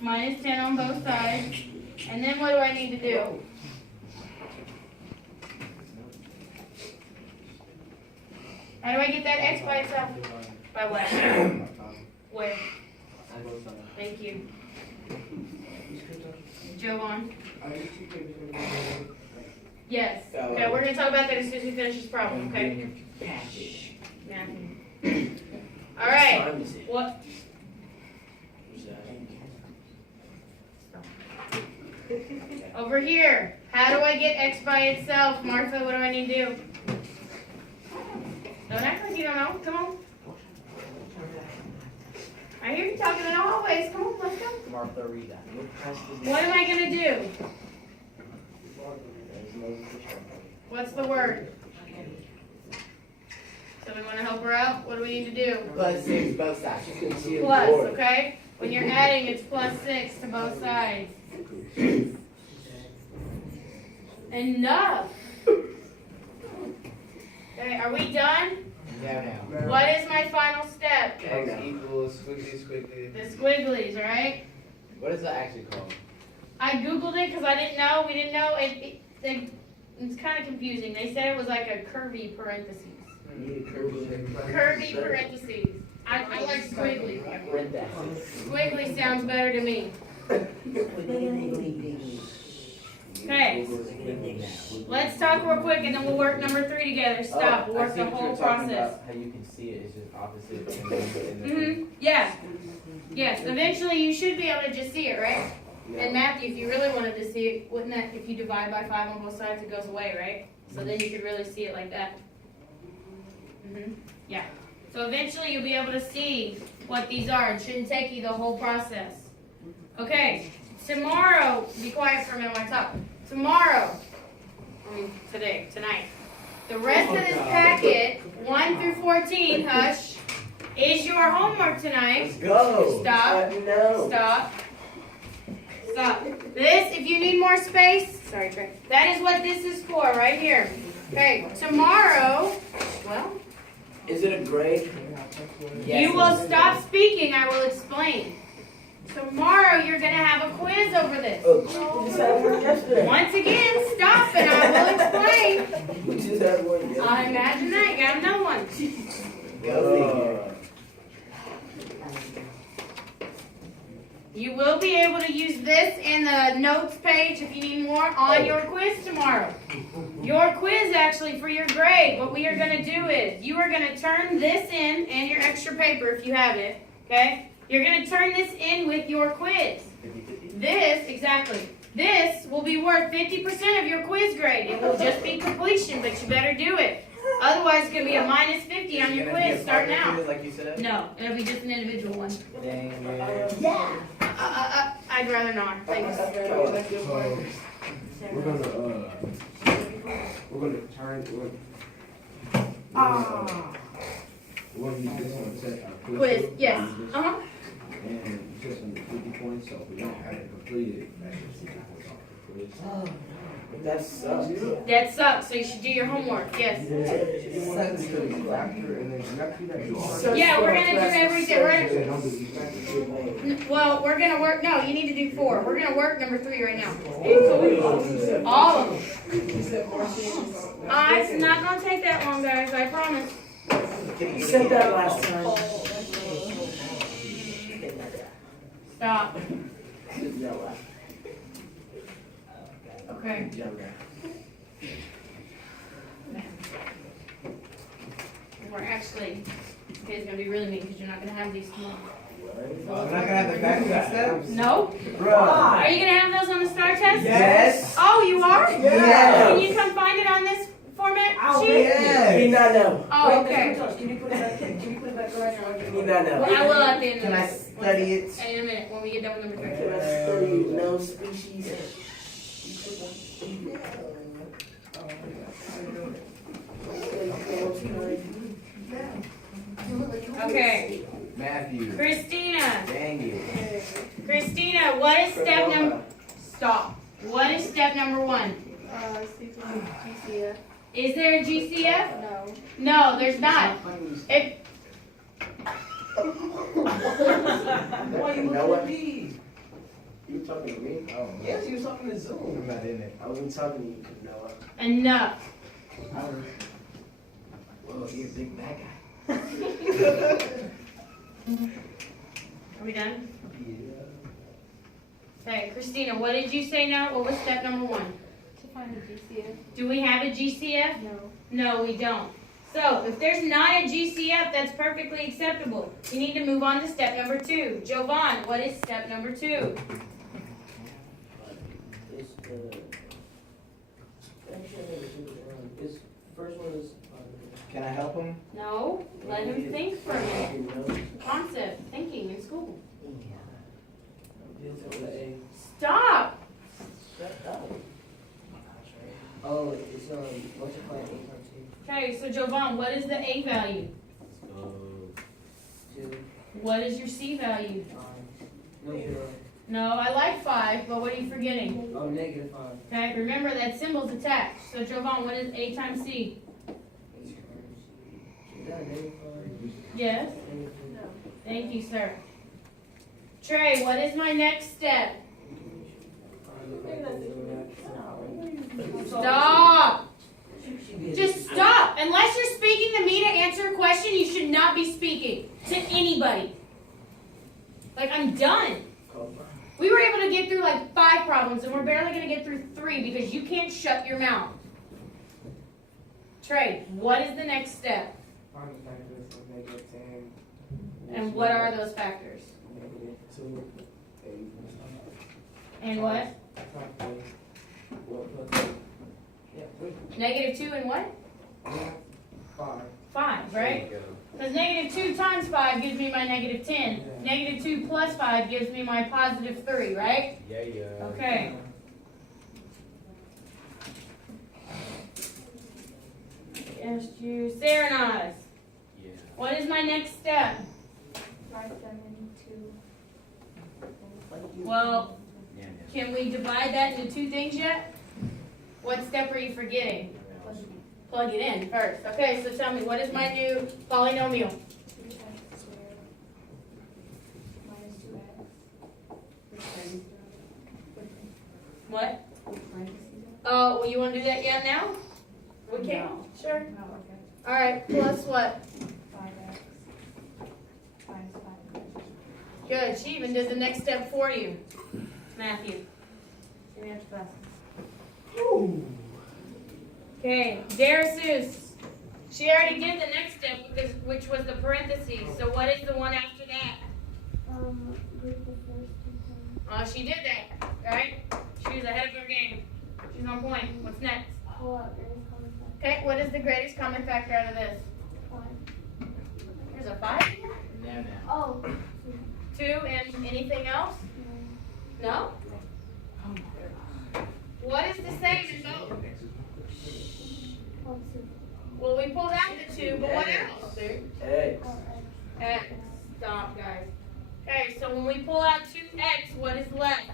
minus 10 on both sides. And then what do I need to do? How do I get that x by itself? By what? Where? Thank you. Joe on. Yes. Okay, we're going to talk about that as soon as we finish this problem, okay? Matthew. All right. What? Over here. How do I get x by itself? Martha, what do I need to do? Don't act like you don't know. Come on. I hear you talking in the hallways. Come on, let's go. Martha, read that. What am I going to do? What's the word? So we want to help her out? What do we need to do? Plus 6 both sides. You can see it. Plus, okay? When you're adding, it's plus 6 to both sides. Enough. Okay, are we done? Yeah, What is my final step? X equals squiggly. The squigglies, right? What is that actually called? I googled it because I didn't know. We didn't know. It's kind of confusing. They said it was like a curvy parentheses. Curvy parentheses. I like squiggly. Squiggly sounds better to me. Okay. Let's talk real quick and then we'll work number 3 together. Stop. We'll work the whole process. How you can see it is just opposite. Yeah. Yes. Eventually you should be able to just see it, right? And Matthew, if you really wanted to see it, wouldn't that, if you divide by 5 on both sides, it goes away, right? So then you could really see it like that. Yeah. So eventually you'll be able to see what these are. It shouldn't take you the whole process. Okay. Tomorrow, be quiet for a minute while I talk. Tomorrow, tonight, the rest of this packet, 1 through 14, hush, is your homework tonight. Let's go. Stop. Stop. Stop. This, if you need more space, sorry, Trey, that is what this is for, right here. Okay, tomorrow, well, is it a grade? Yes, you will stop speaking, I will explain. Tomorrow you're going to have a quiz over this. Once again, stop and I will explain. I imagine that. You got another one. You will be able to use this in the notes page if you need more on your quiz tomorrow. Your quiz actually for your grade, what we are going to do is you are going to turn this in and your extra paper if you have it, okay? You're going to turn this in with your quiz. This will be worth 50% of your quiz grade. It will just be completion, but you better do it. Otherwise, it's going to be a minus 50 on your quiz starting out. Like you said? No, it'll be just an individual one. Dang it. Yeah. I'd rather not. Thanks. So we're gonna turn. We're gonna use this one to set our Quiz, yes. And just under 50 points, so if we don't have it completed, that's just 50 points off the quiz. That sucks. That sucks, so you should do your homework, yes. And then after that, do all Yeah, we're going to do everything. don't do these factors. Well, we're going to work, no, you need to do 4. We're going to work number 3 right now. All of them. It's not going to take that long, guys, I promise. You said that last time. Stop. Okay. We're actually, it's going to be really mean because you're not going to have these tomorrow. We're not gonna have the factory steps? No. Bro. Are you going to have those on the STAR test? Yes. Oh, you are? Yeah. Can you come find it on this format sheet? Yes. We not know. Oh, okay. Can you put it back? Can you put it back right now? We not know. I will at the end of Can I this. study it? In a minute, when we get done with number 3. Can I study no species? Okay. Matthew. Christina. Dang it. Christina, what is step number... Stop. What is step number 1? GCF. Is there a GCF? No. No, there's not. If... Why you looking at me? You talking to me? Oh, Yes, he was talking to Zoom. I'm not in it. I wasn't talking to you, Noah. Enough. Whoa, you're a big bad guy. Are we done? Yeah. Okay, Christina, what did you say now? What was step number 1? To find a GCF? Do we have a GCF? No. No, we don't. So, if there's not a GCF, that's perfectly acceptable. We need to move on to step number 2. Jovan, what is step number 2? It's actually, this first one is. Can I help him? No, let him think for a minute. You know? Concept, thinking in school. Deals with the A. Stop! Shut up. Oh, it's multiply A times Okay, so Jovan, what is the A value? 2. What is your C value? 5. No 0. No, I like 5, but what are you forgetting? Oh, negative 5. Okay, remember that symbol's attached. So Jovan, what is A times C? Is that a negative 5? Yes. Negative Thank you, sir. Trey, what is my next step? 5. Stop! Just stop! Unless you're speaking to me to answer a question, you should not be speaking to anybody. Like, I'm done. We were able to get through like 5 problems, and we're barely going to get through 3 because you can't shut your mouth. Trey, what is the next step? Find the factors of negative 10. And what are those factors? Negative 2. And what? Negative 2 and what? 5. 5, right? Because negative 2 times 5 gives me my negative 10. Negative 2 plus 5 gives me my positive 3, right? Yeah. Okay. Asked you, Serenaz. Yeah. What is my next step? Write them into. Well, can we divide that into 2 things yet? What step are you forgetting? Plug it in first. Okay, so tell me, what is my new polynomial? 2x squared minus 2x. What? Oh, well, you want to do that yet now? We can. No. Sure. Oh, okay. All right, plus what? 5x minus 5. Good. She even did the next step for you. Matthew. Give me that class. Okay, Darius. She already did the next step, which was the parentheses. So what is the one after that? Group the first 2 things. Oh, she did that, right? She was ahead of her game. She's on point. What's next? Pull out greatest common factor. Okay, what is the greatest common factor out of this? 5. There's a 5? Now. Oh. 2 and anything else? No? What is the same in both? Well, we pulled out the 2, but what else? X. X. Stop, guys. Okay, so when we pull out 2x, what is left?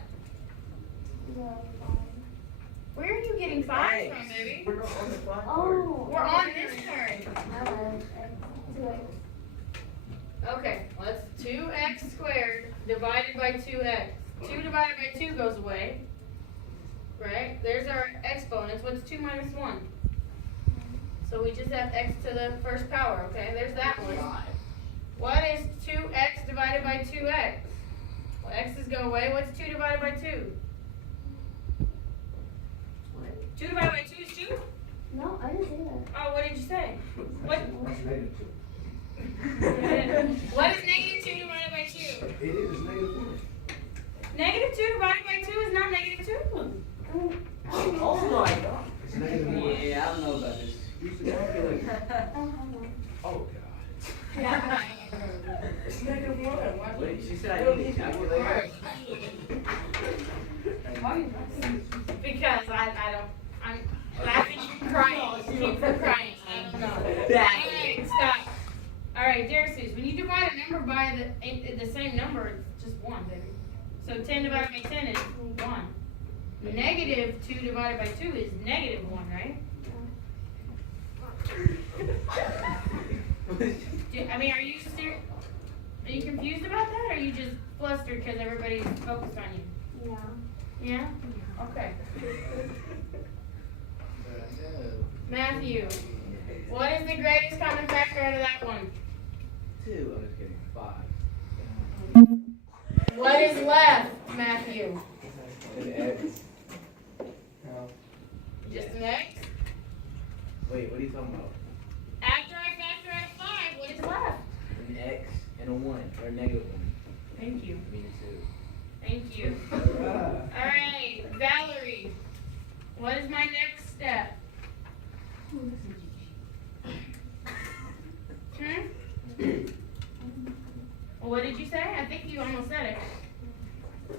Where are you getting 5 from, baby? We're not on the black Oh. We're on this part. 2x. Okay, well, that's 2x squared divided by 2x. 2 divided by 2 goes away. Right? There's our exponents. What's 2 minus 1? So we just have x to the first power, okay? There's that one. What is 2x divided by 2x? Well, x's go away. What's 2 divided by 2? 2 divided by 2 is 2? No, I didn't say that. Oh, what did you say? What? That's negative 2. What is negative 2 divided by 2? It is negative 1. Negative 2 divided by 2 is not negative 2. Oh my god. It's negative 1. Yeah, I don't know about this. Use the calculator. Oh, God. It's negative 1. Wait, she said I need a calculator. Because I don't, I'm laughing and crying. Keep from crying. I don't know. Alright, stop. Alright, Darius, when you divide a number by the same number, it's just 1, baby. So 10 divided by 10 is 1. Negative 2 divided by 2 is negative 1, right? I mean, are you confused about that, or are you just flustered because everybody's focused on you? Yeah. Yeah? Okay. Matthew, what is the greatest common factor out of that one? 2. I'm just kidding. 5. What is left, Matthew? An X. Just an X? Wait, what are you talking about? After I factor out 5, what is left? An X and a 1 or a negative 1. Thank you. I mean 2. Thank you. Alright, Valerie, what is my next step? What did you say? I think you almost said it.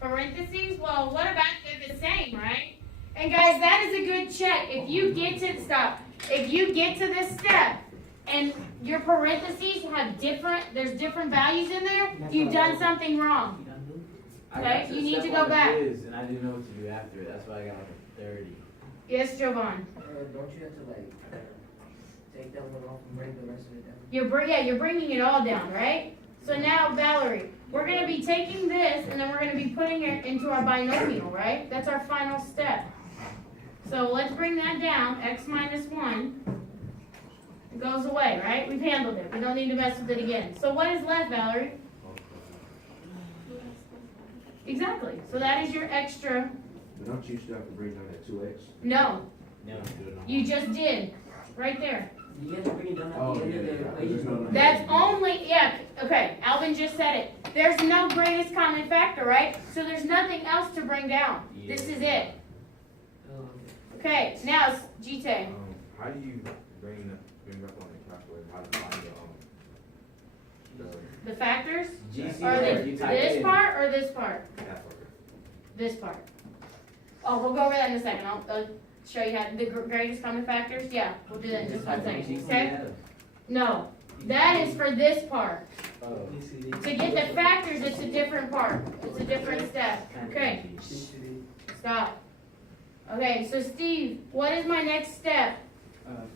Parentheses? Well, what about they're the same, right? And guys, that is a good check. If you get to, stop. If you get to this step and your parentheses have there's different values in there, you've done something wrong. Okay, you need to go back. And I didn't know what to do after it. That's why I got like a 30. Yes, Jovan. Don't you have to like take that one off and bring the rest of it down? You're bringing it all down, right? So now, Valerie, we're going to be taking this and then we're going to be putting it into our binomial, right? That's our final step. So let's bring that down. X minus 1 it goes away, right? We've handled it. We don't need to mess with it again. So what is left, Valerie? Exactly. So that is your extra. But don't you still have to bring down that 2x? No, No. you just did. Right there. You have to bring it down at Oh, the end yeah, of the yeah. equation. That's only, yeah, okay, Alvin just said it. There's no greatest common factor, right? So there's nothing else to bring down. This is it. Okay, now, Gite. How do you bring up on the calculator? How to find The factors? GC Are word, they you type this in. part or this part? the F over? This part. Oh, we'll go over that in a second. I'll show you how, the greatest common factors? Yeah, we'll do that in just one second, okay? No, that is for this part. Oh. To get the factors, it's a different part. It's a different step. Okay, stop. Okay, so Steve, what is my next step?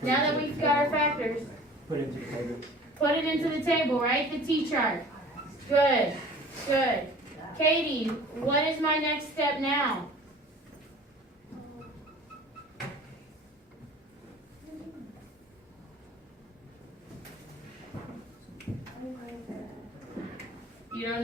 Now that we've got our factors, Put it into the table. put it into the table, right? The T-chart. Good, good. Katie, what is my next step now?